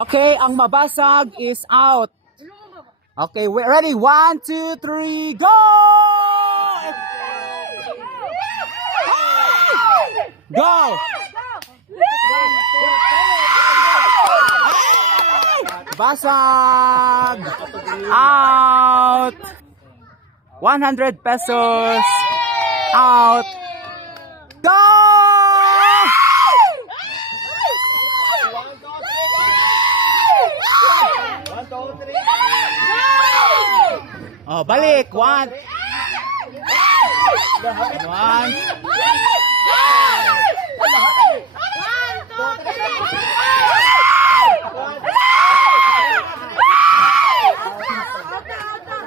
Okay, ang mabasag is out. Okay, we're ready. 1, 2, 3, go! Go! Basag! Out! 100 pesos! Out! Go! Oh, balik! 1 1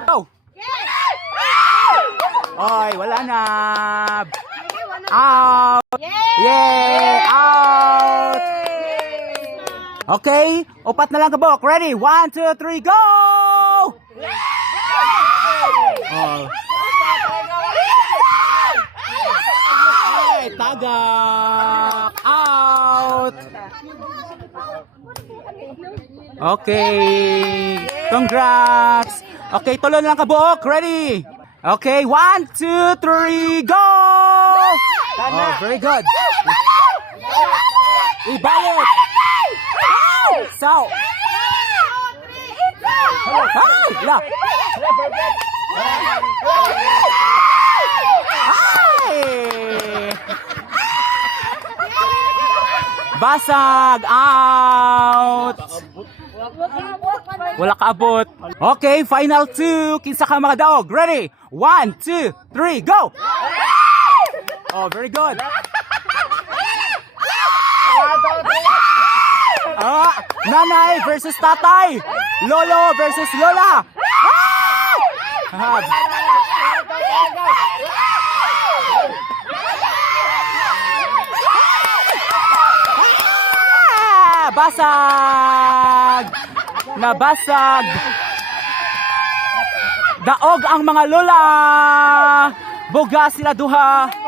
Go! Oy, wala na. Out. Yay! Out. Okay, upat na lang kabok. Ready? 1, 2, 3, go! Oh. Ay, tagak. Out. Okay. Congrats. Okay, tuloy na lang kabuok. Ready? Okay, 1, 2, 3, go! Oh, very good. Ibalot. So. Ay, la. Ay! Basag. Out. Wala kaabot. Okay, final 2. Kinsa ka mga daog. Ready? 1, 2, 3, go! Oh, very good. Nanay versus tatay. Lolo versus lola. Basag! Nabasag! Daog ang mga lola! Boga sila duha!